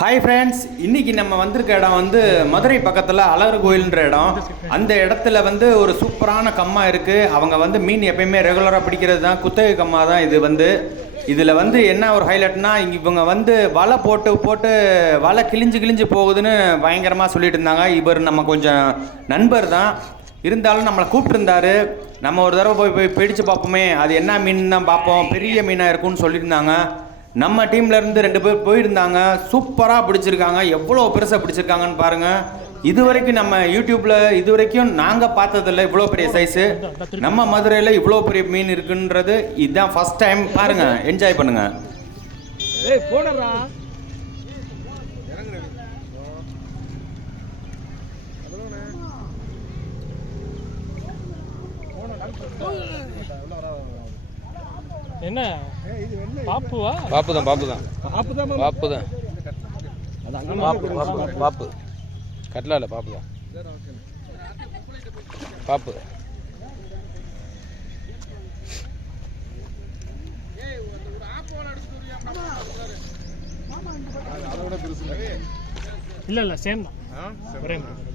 Hi friends இன்னைக்கு நம்ம வந்திருக்க இடம் வந்து மதுரை பக்கத்தில் அழகர் கோயில்ன்ற இடம். அந்த இடத்துல வந்து ஒரு சூப்பரான கம்மா இருக்குது அவங்க வந்து மீன் எப்பயுமே ரெகுலராக பிடிக்கிறது தான். குத்தகை கம்மா தான் இது வந்து. இதில் வந்து என்ன ஒரு ஹைலைட்னா இவங்க வந்து வலை போட்டு போட்டு வலை கிழிஞ்சு கிழிஞ்சு போகுதுன்னு பயங்கரமாக சொல்லிட்டு இருந்தாங்க. இவர் நம்ம கொஞ்சம் நண்பர் தான். இருந்தாலும் நம்மளை கூப்பிட்டுருந்தாரு நம்ம ஒரு தடவை போய் போய் பிடிச்சு பார்ப்போமே. அது என்ன மீன் தான் பார்ப்போம். பெரிய மீனாக இருக்கும்னு சொல்லியிருந்தாங்க நம்ம டீம்ல இருந்து ரெண்டு பேர் போயிருந்தாங்க. சூப்பராக பிடிச்சிருக்காங்க. எவ்வளோ பெருசாக பிடிச்சிருக்காங்கன்னு பாருங்க. இது வரைக்கும் நம்ம யூடியூப்ல இது வரைக்கும் நாங்கள் பார்த்ததில்ல. இவ்வளோ பெரிய சைஸு நம்ம மதுரையில் இவ்வளோ பெரிய மீன் இருக்குன்றது இதுதான் ஃபர்ஸ்ட் டைம் பாருங்க என்ஜாய் பண்ணுங்க. ஏய் போடுறா என்ன? பாப்புவா? பாப்பு தான் பாப்பு தான் பாப்பு பாப்பு தான் பாப்பு பாப்பு பாப்பு. கட்லா இல்லை பாப்பு தான். பாப்பு இல்ல இல்ல சேம் தான் ஒரே மாதிரி.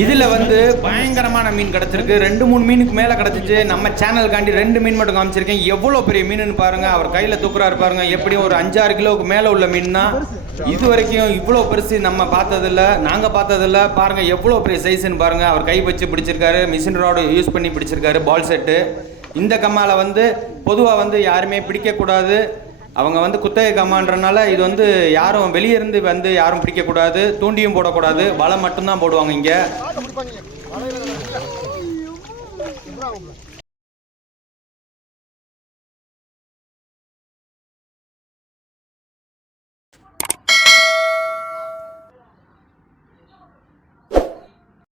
இதில் வந்து பயங்கரமான மீன் கிடச்சிருக்கு. ரெண்டு மூணு மீனுக்கு மேலே கிடச்சிச்சு. நம்ம சேனலுக்காண்டி ரெண்டு மீன் மட்டும் காமிச்சிருக்கேன். எவ்வளோ பெரிய மீனுன்னு பாருங்க. அவர் கையில் தூக்குறாரு பாருங்க. எப்படியும் ஒரு அஞ்சாறு கிலோவுக்கு மேலே உள்ள மீன் தான் இது வரைக்கும் இவ்வளோ பெருசு நம்ம பார்த்ததில்ல நாங்கள் பார்த்ததில்ல. பாருங்க எவ்வளோ பெரிய சைஸ்ன்னு பாருங்க. அவர் கை வச்சு பிடிச்சிருக்காரு. மிஷின் ராடு யூஸ் பண்ணி பிடிச்சிருக்காரு. பால் செட்டு இந்த கம்மால வந்து பொதுவாக வந்து யாருமே பிடிக்கக்கூடாது. அவங்க வந்து குத்தகை கம்மான்றனால இது வந்து யாரும் வெளியே இருந்து வந்து யாரும் பிடிக்கக்கூடாது தூண்டியும் போடக்கூடாது வலை மட்டும்தான் போடுவாங்க இங்கே.